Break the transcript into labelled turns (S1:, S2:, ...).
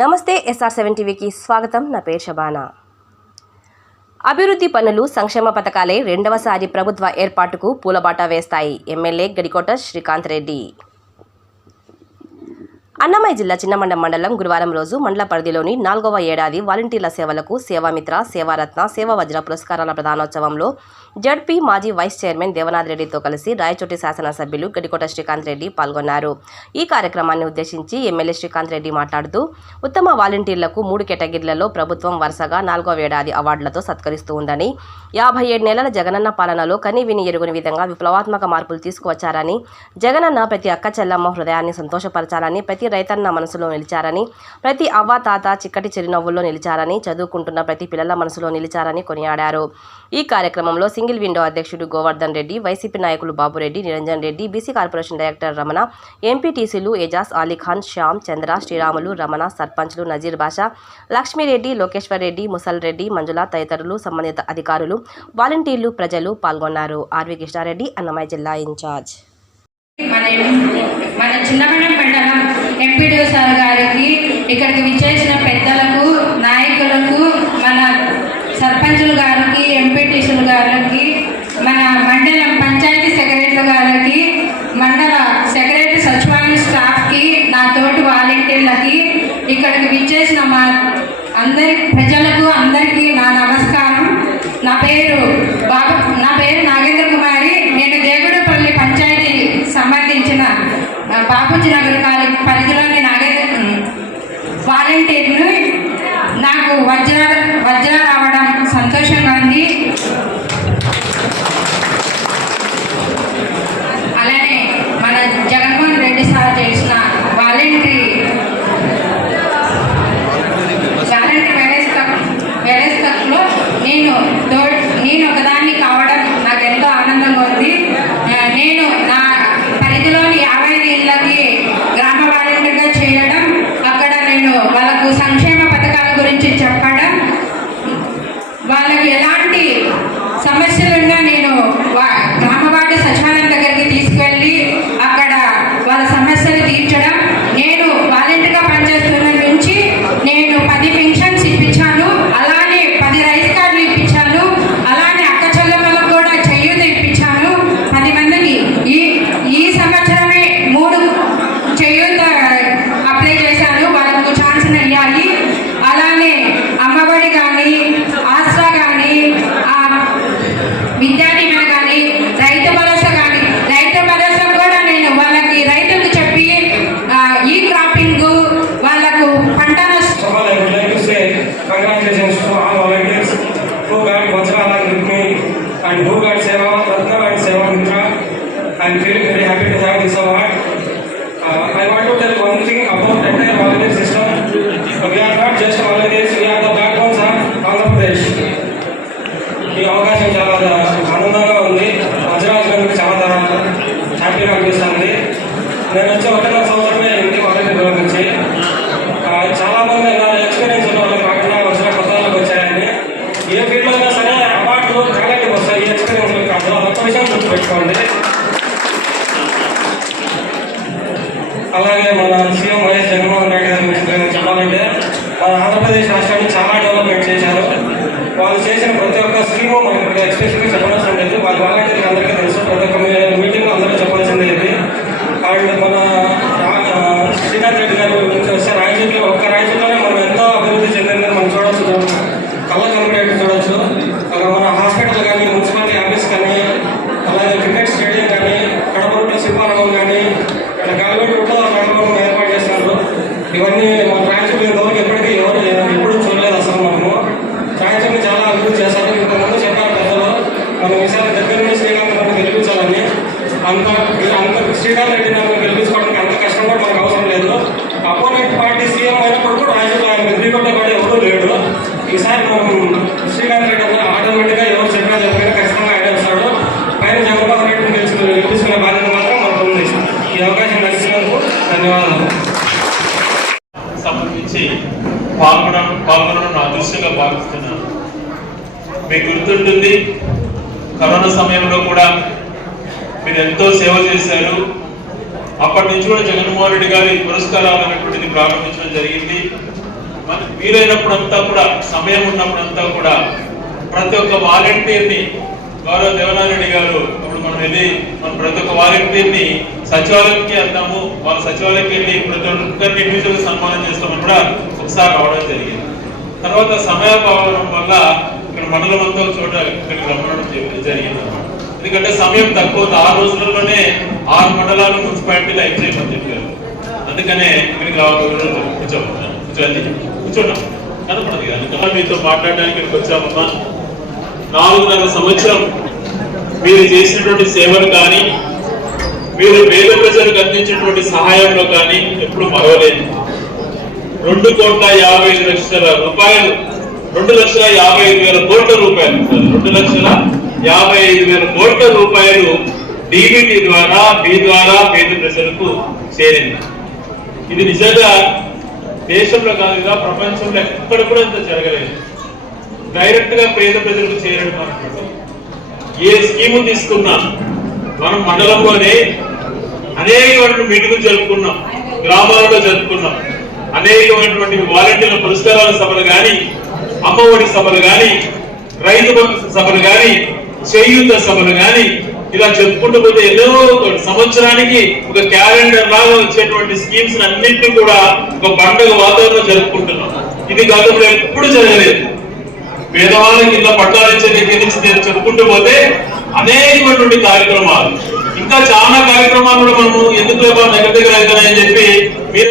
S1: నమస్తే SR seven టీవీకి స్వాగతం. నా పేరు శబానా అభివృద్ధి పనులు సంక్షేమ పథకాలే రెండవసారి ప్రభుత్వ ఏర్పాటుకు పూలబాట వేస్తాయి. ఎమ్మెల్యే గడికోట శ్రీకాంత్ రెడ్డి. అన్నమయ్య జిల్లా చిన్నమండ మండలం గురువారం రోజు మండల పరిధిలోని నాలుగవ ఏడాది వాలంటీర్ల సేవలకు సేవామిత్ర సేవారత్న సేవా వజ్ర పురస్కారాల ప్రధానోత్సవంలో జడ్పీ మాజీ వైస్ చైర్మన్ దేవనాథ్ రెడ్డితో కలిసి రాయచోటి శాసనసభ్యులు గడికోట శ్రీకాంత్ రెడ్డి పాల్గొన్నారు. ఈ కార్యక్రమాన్ని ఉద్దేశించి ఎమ్మెల్యే శ్రీకాంత్ రెడ్డి మాట్లాడుతూ ఉత్తమ వాలంటీర్లకు మూడు కేటగిరీలలో ప్రభుత్వం వరుసగా నాలుగవ ఏడాది అవార్డులతో సత్కరిస్తూ ఉందని యాభై ఏడు నెలల జగనన్న పాలనలో కని విని ఎరుగుని విధంగా విప్లవాత్మక మార్పులు తీసుకువచ్చారని జగనన్న ప్రతి అక్క చెల్లమ్మ హృదయాన్ని సంతోషపరచాలని ప్రతి రైతన్న మనసులో నిలిచారని ప్రతి అవ్వ తాత చిక్కటి చిరునవ్వుల్లో నిలిచారని చదువుకుంటున్న ప్రతి పిల్లల మనసులో నిలిచారని కొనియాడారు. ఈ కార్యక్రమంలో సింగిల్ విండో అధ్యక్షుడు గోవర్ధన్ రెడ్డి వైసీపీ నాయకులు Babureddy Niranjan Reddy BC corporation director Ramana ఎంపీటీసీలు ఎజాజ్ అలీఖాన్ శ్యామ్ చంద్ర శ్రీరాములు రమణ సర్పంచ్లు నజీర్ బాషా లక్ష్మీరెడ్డి లోకేశ్వర్ రెడ్డి ముసల్ రెడ్డి మంజుల తదితరులు సంబంధిత అధికారులు వాలంటీర్లు ప్రజలు పాల్గొన్నారు. ఆర్వి కృష్ణారెడ్డి అన్నమయ్య జిల్లా ఇన్ఛార్జ్.
S2: మన మన మండలం ఎంపీడీఓ సార్ గారికి ఇక్కడికి విచ్చేసిన పెద్దలకు నాయకులకు మన సర్పంచులు గారికి ఎంపీటీసీలు గారికి బాపూజీ నగర్ కాలేజ్ పరిధిలోని నాగేంద్ర వాలంటీర్ను నాకు వజ్ర వజ్ర
S3: who got Vajra me and who got Seva Ratna and Seva Mitra. I'm feeling very happy to have this award. I want to tell one ఈసారి శ్రీరామ్ గెలిపించాలని అంత అంత శ్రీరామ్ రెడ్డి నాకు గెలిపించుకోవడానికి అంత కష్టం కూడా మనకు అవసరం లేదు. అపోనెంట్ పార్టీ సీఎం అయినప్పుడు కూడా రాజకీయ ఆయన ఎదుర్కొంటే ఎవరూ లేడు. ఈసారి మనం శ్రీరామ్ రెడ్డి అన్న ఆటోమేటిక్గా ఎవరు చెప్పినా చెప్పినా ఖచ్చితంగా ఆయన వస్తాడు. పైన జగన్మోహన్ రెడ్డిని గెలిచి గెలిపించుకునే బాధ్యత మాత్రం మనకు ఉంది. ఈ అవకాశం దక్కినందుకు ధన్యవాదాలు.
S4: సంబంధించి పాల్గొనడం పాల్గొనడం నా అదృష్టంగా భావిస్తున్నాను. మీకు గుర్తుంటుంది కరోనా సమయంలో కూడా మీరు ఎంతో సేవ చేశారు. అప్పటి నుంచి కూడా జగన్మోహన్ రెడ్డి గారి పురస్కారాలు అనేటువంటిది ప్రారంభించడం జరిగింది. మరి వీలైనప్పుడంతా కూడా సమయం ఉన్నప్పుడంతా కూడా ప్రతి ఒక్క వాలంటీర్ని గౌరవ దేవనారెడ్డి గారు ఇప్పుడు మనం వెళ్ళి మనం ప్రతి ఒక్క వాలంటీర్ని సచివాలయంకి వెళ్తాము. వాళ్ళ సచివాలయంకి వెళ్ళి ప్రతి ఒక్కరిని ఇండివిజువల్ సన్మానం చేస్తామని కూడా ఒకసారి రావడం జరిగింది. తర్వాత సమయాభావం వల్ల ఇక్కడ మండలం అంతా చోట ఇక్కడికి రమ్మడం జరిగింది ఎందుకంటే సమయం తక్కువ ఆ ఆరు ఆరు మండలాలు మున్సిపాలిటీలు అయిపోయామని చెప్పారు. అందుకనే ఇక్కడికి రావడం కూర్చోండి. కూర్చోండి. కనపడదు అందుకలా మీతో మాట్లాడడానికి ఇక్కడికి వచ్చామమ్మా. నాలుగున్నర సంవత్సరం మీరు చేసినటువంటి సేవలు కానీ మీరు పేద ప్రజలకు అందించినటువంటి సహాయంలో కానీ ఎప్పుడు మరవలేదు. రెండు కోట్ల యాభై ఐదు లక్షల రూపాయలు రెండు లక్షల యాభై ఐదు వేల కోట్ల రూపాయలు. రెండు లక్షల యాభై ఐదు వేల కోట్ల రూపాయలు డిబిటీ ద్వారా మీ ద్వారా పేద ప్రజలకు చేరింది. ఇది నిజంగా దేశంలో కాదు కదా ప్రపంచంలో ఎక్కడ కూడా ఇంత జరగలేదు. డైరెక్ట్గా పేద ప్రజలకు చేరడం అన్నట్టు ఏ స్కీము తీసుకున్నా మనం మండలంలోనే అనేకమైన మీటింగులు జరుపుకున్నాం గ్రామాలలో జరుపుకున్నాం. అనేకమైనటువంటి వాలంటీర్ల పురస్కారాల సభలు కానీ అమ్మఒడి సభలు కానీ రైతు బంధు సభలు కానీ చేయూత సభలు కానీ ఇలా చెప్పుకుంటూ పోతే ఏదో సంవత్సరానికి ఒక క్యాలెండర్ లాగా వచ్చేటువంటి స్కీమ్స్ అన్నింటినీ కూడా ఒక పండుగ వాతావరణం జరుపుకుంటున్నాం. ఇది గతంలో ఎప్పుడు జరగలేదు. పేదవాళ్ళకి ఇలా పట్టాలు ఇచ్చే దగ్గర నుంచి నేను చెప్పుకుంటూ పోతే అనేకమైనటువంటి కార్యక్రమాలు. ఇంకా చాలా కార్యక్రమాలు కూడా మనము ఎందుకు లేవా దగ్గర దగ్గర అవుతున్నాయని చెప్పి మీరు